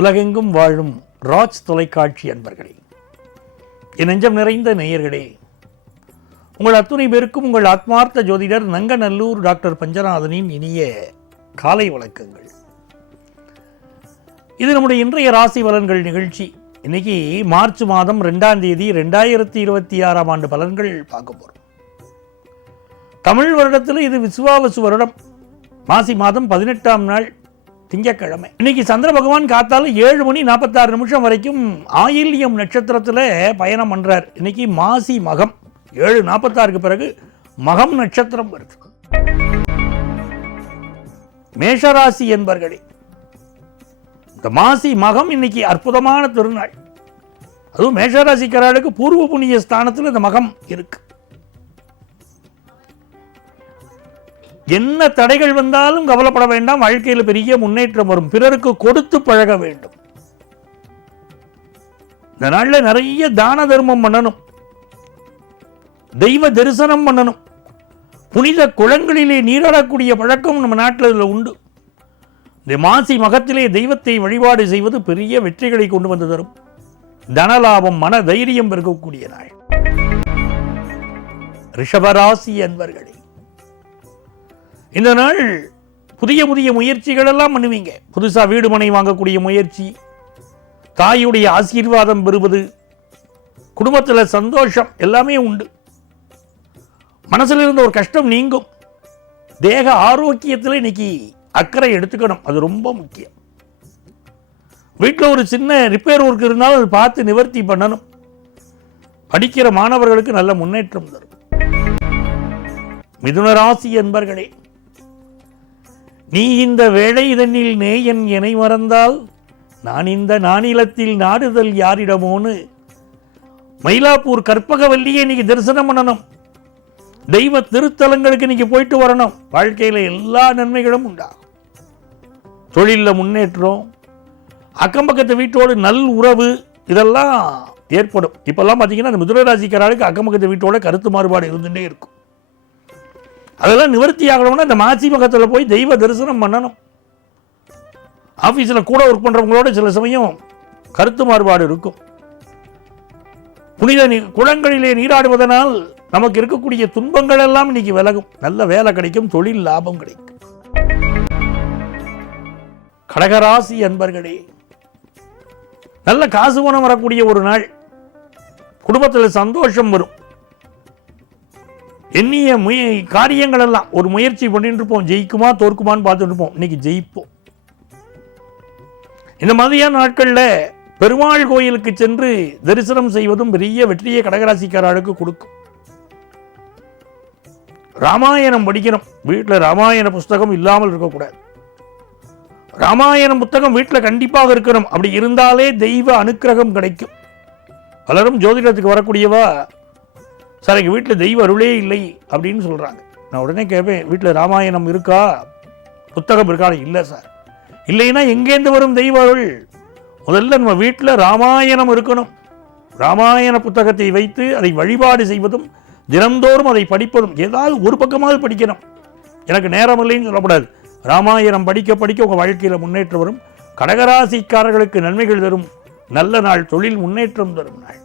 உலகெங்கும் வாழும் ராஜ் தொலைக்காட்சி அன்பர்களே, என் நெஞ்சம் நிறைந்த நேயர்களே, உங்கள் அத்துணை பேருக்கும் உங்கள் ஆத்மார்த்த ஜோதிடர் நங்கநல்லூர் டாக்டர் பஞ்சநாதனின் இனிய காலை வணக்கங்கள். இது நம்முடைய இன்றைய ராசி பலன்கள் நிகழ்ச்சி. இன்னைக்கு மார்ச் மாதம் 2ஆம் தேதி 2026ஆம் ஆண்டு பலன்கள் பார்க்க போறோம். தமிழ் வருடத்தில் இது விசுவாவசு வருடம், மாசி மாதம் 18ஆம் நாள் திங்கட்கிழமை. இன்னைக்கு சந்திர பகவான் காத்தால 7:46 வரைக்கும் ஆயில்யம் நட்சத்திரத்தில் பயணம் பண்றார். இன்னைக்கு மாசி மகம் 7:46 பிறகு மகம் நட்சத்திரம் வருது. மேஷராசி என்பர்களே, இந்த மாசி மகம் இன்னைக்கு அற்புதமான திருநாள். அதுவும் மேஷராசிக்காரர்களுக்கு பூர்வ புண்ணிய ஸ்தானத்தில் இந்த மகம் இருக்கு. என்ன தடைகள் வந்தாலும் கவலைப்பட வேண்டாம், வாழ்க்கையில் பெரிய முன்னேற்றம் வரும். பிறருக்கு கொடுத்து பழக வேண்டும். இந்த நாளில் நிறைய தான தர்மம் பண்ணணும், தெய்வ தரிசனம் பண்ணணும். புனித குளங்களிலே நீராடக்கூடிய பழக்கம் நம்ம நாட்டில் உண்டு. இந்த மாசி மகத்திலே தெய்வத்தை வழிபாடு செய்வது பெரிய வெற்றிகளை கொண்டு வந்து தரும். தனலாபம், மன தைரியம் பெருக்கக்கூடிய நாள். ரிஷபராசி அன்பர்களே, இந்த நாள் புதிய புதிய முயற்சிகள் எல்லாம் பண்ணுவீங்க. புதுசா வீடு மனை வாங்கக்கூடிய முயற்சி, தாயுடைய ஆசீர்வாதம் பெறுவது, குடும்பத்தில் சந்தோஷம் எல்லாமே உண்டு. மனசில் இருந்த ஒரு கஷ்டம் நீங்கும். தேக ஆரோக்கியத்தில் இன்னைக்கு அக்கறை எடுத்துக்கணும், அது ரொம்ப முக்கியம். வீட்டில் ஒரு சின்ன ரிப்பேர் ஒர்க் இருந்தாலும் அதை பார்த்து நிவர்த்தி பண்ணணும். படிக்கிற மாணவர்களுக்கு நல்ல முன்னேற்றம் தரும். மிதுனராசி என்பர்களே, நீ இந்த வேளை இதனில் நேயன் எனை மறந்தால் நான் இந்த நானிலத்தில் நாடுதல் யாரிடமோன்னு மயிலாப்பூர் கற்பகவல்லியை இன்னைக்கு தரிசனம் பண்ணணும். தெய்வ திருத்தலங்களுக்கு இன்னைக்கு போயிட்டு வரணும். வாழ்க்கையில் எல்லா நன்மைகளும் உண்டாகும். தொழிலில் முன்னேற்றம், அக்கம் பக்கத்து வீட்டோடு நல் உறவு இதெல்லாம் ஏற்படும். இப்பெல்லாம் பார்த்தீங்கன்னா அந்த மிதுனராசிக்காரர்களுக்கு அக்கம் பக்கத்து வீட்டோட கருத்து மாறுபாடு இருந்துகிட்டே இருக்கும். அதெல்லாம் நிவர்த்தி ஆகணும்னா இந்த மாசி மகத்தில் போய் தெய்வ தரிசனம் பண்ணணும். ஆஃபீஸில் கூட ஒர்க் பண்ணுறவங்களோட சில சமயம் கருத்து மாறுபாடு இருக்கும். புனித குளங்களிலே நீராடுவதனால் நமக்கு இருக்கக்கூடிய துன்பங்கள் எல்லாம் இன்னைக்கு விலகும். நல்ல வேலை கிடைக்கும், தொழில் லாபம் கிடைக்கும். கடகராசி அன்பர்களே, நல்ல காசு பணம் வரக்கூடிய ஒரு நாள். குடும்பத்தில் சந்தோஷம் வரும். எண்ணிய காரியங்கள் எல்லாம் ஒரு முயற்சி பண்ணிட்டு இருப்போம், ஜெயிக்குமா தோற்குமான்னு பார்த்துட்டு இருப்போம். இன்னைக்கு ஜெயிப்போம். இந்த மாதிரியான நாட்களில் பெருமாள் கோயிலுக்கு சென்று தரிசனம் செய்வதும் பெரிய வெற்றியை கடகராசிக்காரர்களுக்கு கொடுக்கும். ராமாயணம் படிக்கணும். வீட்டில் ராமாயண புஸ்தகம் இல்லாமல் இருக்கக்கூடாது. ராமாயணம் புத்தகம் வீட்டில் கண்டிப்பாக இருக்கணும். அப்படி இருந்தாலே தெய்வ அனுக்கிரகம் கிடைக்கும். பலரும் ஜோதிடத்துக்கு வரக்கூடியவா, சார் எங்கள் வீட்டில் தெய்வ அருளே இல்லை அப்படின்னு சொல்கிறாங்க. நான் உடனே கேட்பேன், வீட்டில் ராமாயணம் இருக்கா, புத்தகம் இருக்கா? இல்லை சார். இல்லைன்னா எங்கேருந்து வரும் தெய்வ அருள்? முதல்ல நம்ம வீட்டில் ராமாயணம் இருக்கணும். ராமாயண புத்தகத்தை வைத்து அதை வழிபாடு செய்வதும், தினந்தோறும் அதை படிப்பதும், ஏதாவது ஒரு பக்கமாவது படிக்கணும். எனக்கு நேரம் இல்லைன்னு சொல்லக்கூடாது. ராமாயணம் படிக்க படிக்க உங்கள் வாழ்க்கையில் முன்னேற்றம் வரும். கடகராசிக்காரர்களுக்கு நன்மைகள் தரும் நல்ல நாள். தொழில் முன்னேற்றம் தரும் நாள்.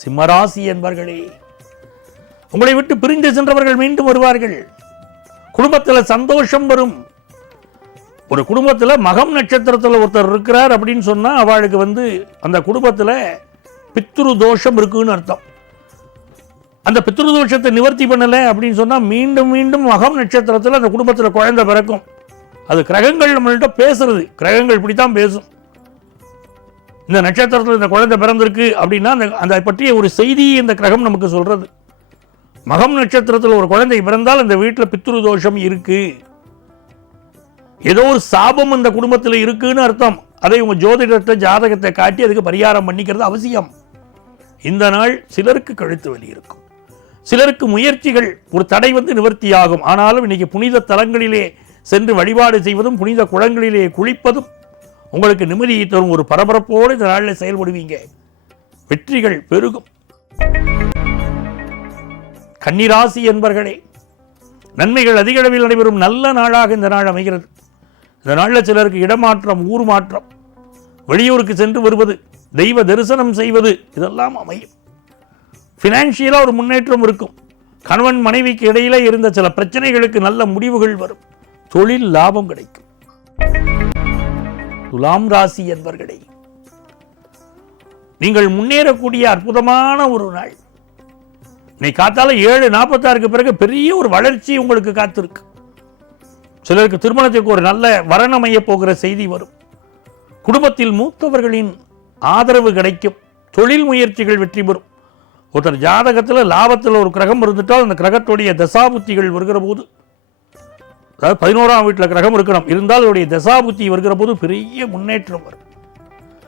சிம்மராசி என்பர்களே, உங்களை விட்டு பிரிந்து சென்றவர்கள் மீண்டும் வருவார்கள். குடும்பத்தில் சந்தோஷம் வரும். ஒரு குடும்பத்தில் மகம் நட்சத்திரத்தில் ஒருத்தர் இருக்கிறார் அப்படின்னு சொன்னால் அவளுக்கு அந்த குடும்பத்தில் பித்ரு தோஷம் இருக்குன்னு அர்த்தம். அந்த பித்ரு தோஷத்தை நிவர்த்தி பண்ணலை அப்படின்னு சொன்னால் மீண்டும் மீண்டும் மகம் நட்சத்திரத்தில் அந்த குடும்பத்தில் குழந்தை பிறக்கும். அது கிரகங்கள் நம்மள்கிட்ட பேசுறது. கிரகங்கள் இப்படித்தான் பேசும். இந்த நட்சத்திரத்தில் இந்த குழந்தை பிறந்திருக்கு அப்படின்னா அந்த பற்றிய ஒரு செய்தி இந்த கிரகம் நமக்கு சொல்றது. மகம் நட்சத்திரத்தில் ஒரு குழந்தை பிறந்தால் அந்த வீட்டில் பித்ரு தோஷம் இருக்கு, ஏதோ ஒரு சாபம் அந்த குடும்பத்தில் இருக்குன்னு அர்த்தம். அதை உங்க ஜோதிடத்தை ஜாதகத்தை காட்டி அதுக்கு பரிகாரம் பண்ணிக்கிறது அவசியம். இந்த நாள் சிலருக்கு கழுத்து வலி இருக்கும், சிலருக்கு முயற்சிகள் ஒரு தடை நிவர்த்தியாகும். ஆனாலும் இன்னைக்கு புனித தலங்களிலே சென்று வழிபாடு செய்வதும், புனித குளங்களிலே குளிப்பதும் உங்களுக்கு நிம்மதியை தரும். ஒரு பரபரப்போடு இந்த நாளில் செயல்படுவீங்க. வெற்றிகள் பெருகும். கன்னிராசி என்பர்களே, நன்மைகள் அதிக அளவில் நடைபெறும் நல்ல நாளாக இந்த நாள் அமைகிறது. இந்த நாளில் சிலருக்கு இடமாற்றம், ஊர் மாற்றம், வெளியூருக்கு சென்று வருவது, தெய்வ தரிசனம் செய்வது, இதெல்லாம் அமையும். ஃபினான்ஷியலாக ஒரு முன்னேற்றம் இருக்கும். கணவன் மனைவிக்கு இடையிலே இருந்த சில பிரச்சனைகளுக்கு நல்ல முடிவுகள் வரும். தொழில் லாபம் கிடைக்கும். துலாம் ராசி என்பர்களே, நீங்கள் முன்னேறக்கூடிய அற்புதமான ஒரு நாள். இன்னைக்கு காத்தால 7:46 பிறகு பெரிய ஒரு வளர்ச்சி உங்களுக்கு காத்திருக்கு. சிலருக்கு திருமணத்திற்கு ஒரு நல்ல வரன் அமைய போகிற செய்தி வரும். குடும்பத்தில் மூத்தவர்களின் ஆதரவு கிடைக்கும். தொழில் முயற்சிகள் வெற்றி பெறும். ஒருத்தர் ஜாதகத்தில் லாபத்தில் ஒரு கிரகம் இருந்துட்டால் அந்த கிரகத்துடைய தசாபுத்திகள் வருகிற போது, அதாவது 11ஆம் வீட்டில் கிரகம் இருக்கணும், இருந்தால் அவருடைய தசாபுத்தி வருகிற போது பெரிய முன்னேற்றம் வரும்.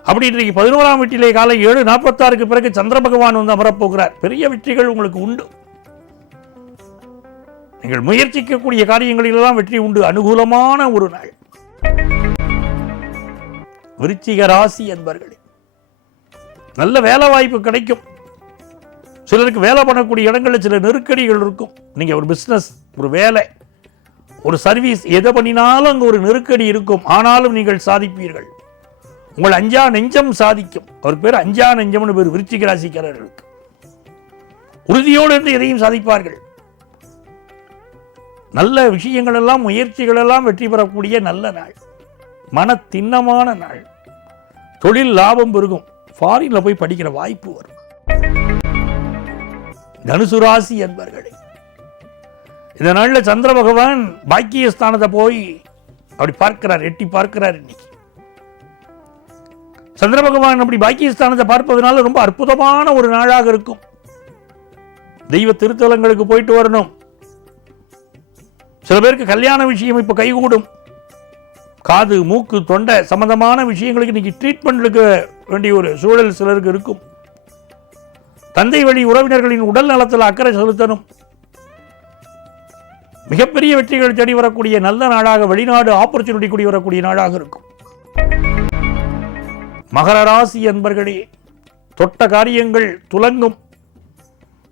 அப்படி இன்றைக்கு 11ஆம் வீட்டிலே காலை 7:46 பிறகு சந்திர பகவான் வந்து அமரப்போகிறார். பெரிய வெற்றிகள் உங்களுக்கு உண்டு. நீங்கள் முயற்சிக்கக்கூடிய காரியங்களிலெல்லாம் வெற்றி உண்டு. அனுகூலமான ஒரு நாள். விருச்சிக ராசி என்பர்களே, நல்ல வேலை வாய்ப்பு கிடைக்கும். சிலருக்கு வேலை பண்ணக்கூடிய இடங்களில் சில நெருக்கடிகள் இருக்கும். நீங்கள் ஒரு பிஸ்னஸ், ஒரு வேலை, ஒரு சர்வீஸ் எதை பண்ணினாலும் அங்கே ஒரு நெருக்கடி இருக்கும். ஆனாலும் நீங்கள் சாதிப்பீர்கள். உங்கள் அஞ்சா நெஞ்சம் சாதிக்கும். அவர் பேர் அஞ்சா நெஞ்சம்னு பேர் விருச்சிக ராசிக்காரர்களுக்கு. உறுதியோடு இருந்து எதையும் சாதிப்பார்கள். நல்ல விஷயங்கள் எல்லாம், முயற்சிகள் எல்லாம் வெற்றி பெறக்கூடிய நல்ல நாள். மன திண்ணமான நாள். தொழில் லாபம் பெருகும். ஃபாரின்ல போய் படிக்கிற வாய்ப்பு வரும். தனுசு ராசி என்பர்களே, இந்த நாளில் சந்திர பகவான் பாக்கியஸ்தானத்தை போய் அப்படி பார்க்கிறார், எட்டி பார்க்கிறார். இன்னைக்கு சந்திர பகவான் அப்படி பாக்கியஸ்தானத்தை பார்ப்பதனால ரொம்ப அற்புதமான ஒரு நாளாக இருக்கும். தெய்வ திருத்தலங்களுக்கு போயிட்டு வரணும். சில பேருக்கு கல்யாண விஷயம் இப்ப கைகூடும். காது, மூக்கு, தொண்டை சம்பந்தமான விஷயங்களுக்கு இன்னைக்கு ட்ரீட்மெண்ட் எடுக்க வேண்டிய ஒரு சூழல் சிலருக்கு இருக்கும். தந்தை வழி உறவினர்களின் உடல் நலத்தில் அக்கறை செலுத்தணும். மிகப்பெரிய வெற்றிகள் தேடி வரக்கூடிய நல்ல நாளாக, வெளிநாடு ஆப்பர்ச்சுனிட்டி கூடி வரக்கூடிய நாளாக இருக்கும். மகர ராசி என்பர்களே, தொட்ட காரியங்கள் துலங்கும்.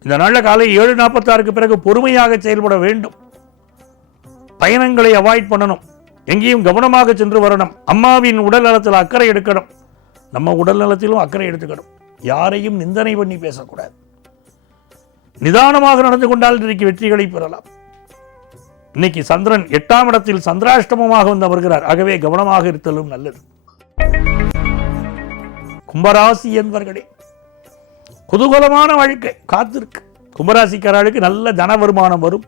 இந்த நாள்ல காலை 7:46 பிறகு பொறுமையாக செயல்பட வேண்டும். பயணங்களை அவாய்ட் பண்ணணும். எங்கேயும் கவனமாக சென்று வரணும். அம்மாவின் உடல் நலத்தில் அக்கறை எடுக்கணும். நம்ம உடல் நலத்திலும் அக்கறை எடுத்துக்கணும். யாரையும் நிந்தனை பண்ணி பேசக்கூடாது. நிதானமாக நடந்து கொண்டால் இன்றைக்கு வெற்றிகளை பெறலாம். இன்னைக்கு சந்திரன் 8ஆம் இடத்தில் சந்திராஷ்டமமாக வந்து அமர்கிறார். ஆகவே கவனமாக இருத்தலும் நல்லது. கும்பராசி என்பர்களே, குதூகலமான வாழ்க்கை காத்திருக்கு. கும்பராசிக்காரர்களுக்கு நல்ல தன வருமானம் வரும்.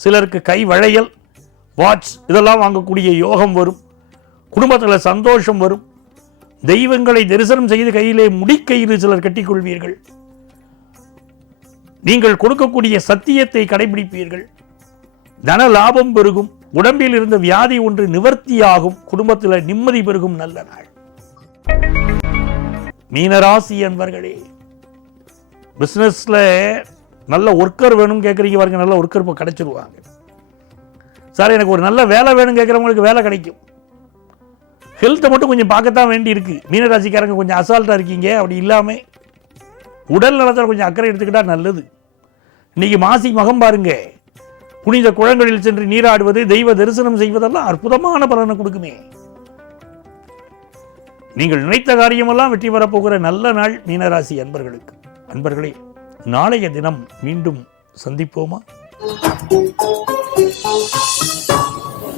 சிலருக்கு கை வளையல், வாட்ச் இதெல்லாம் வாங்கக்கூடிய யோகம் வரும். குடும்பத்தில் சந்தோஷம் வரும். தெய்வங்களை தரிசனம் செய்து கையிலே முடிக்கயிறு சிலர் கட்டிக்கொள்வீர்கள். நீங்கள் கொடுக்கக்கூடிய சத்தியத்தை கடைபிடிப்பீர்கள். தன லாபம் பெருகும். உடம்பில் இருந்த வியாதி ஒன்று நிவர்த்தியாகும். குடும்பத்தில் நிம்மதி பெருகும் நல்ல நாள். மீனராசி என்பர்களே, பிசினஸ்ல நல்ல ஒர்க்கர் வேணும் கேட்குறீங்க பாருங்க, நல்ல ஒர்க்கர் இப்போ கிடைச்சிருவாங்க. சார் எனக்கு ஒரு நல்ல வேலை வேணும் கேட்குறவங்களுக்கு வேலை கிடைக்கும். ஹெல்த்தை மட்டும் கொஞ்சம் பார்க்கத்தான் வேண்டி இருக்கு. மீனராசிக்காரங்க கொஞ்சம் அசால்ட்டாக இருக்கீங்க. அப்படி இல்லாமல் உடல் நலத்தில் கொஞ்சம் அக்கறை எடுத்துக்கிட்டா நல்லது. இன்னைக்கு மாசி மகம் பாருங்க, புனித குளங்களில் சென்று நீராடுவது, தெய்வ தரிசனம் செய்வதெல்லாம் அற்புதமான பலனை கொடுக்குமே. நீங்கள் நினைத்த காரியமெல்லாம் வெற்றி பெறப்போகிற நல்ல நாள் மீனராசி அன்பர்களுக்கு. அன்பர்களே, நாளைய தினம் மீண்டும் சந்திப்போமா?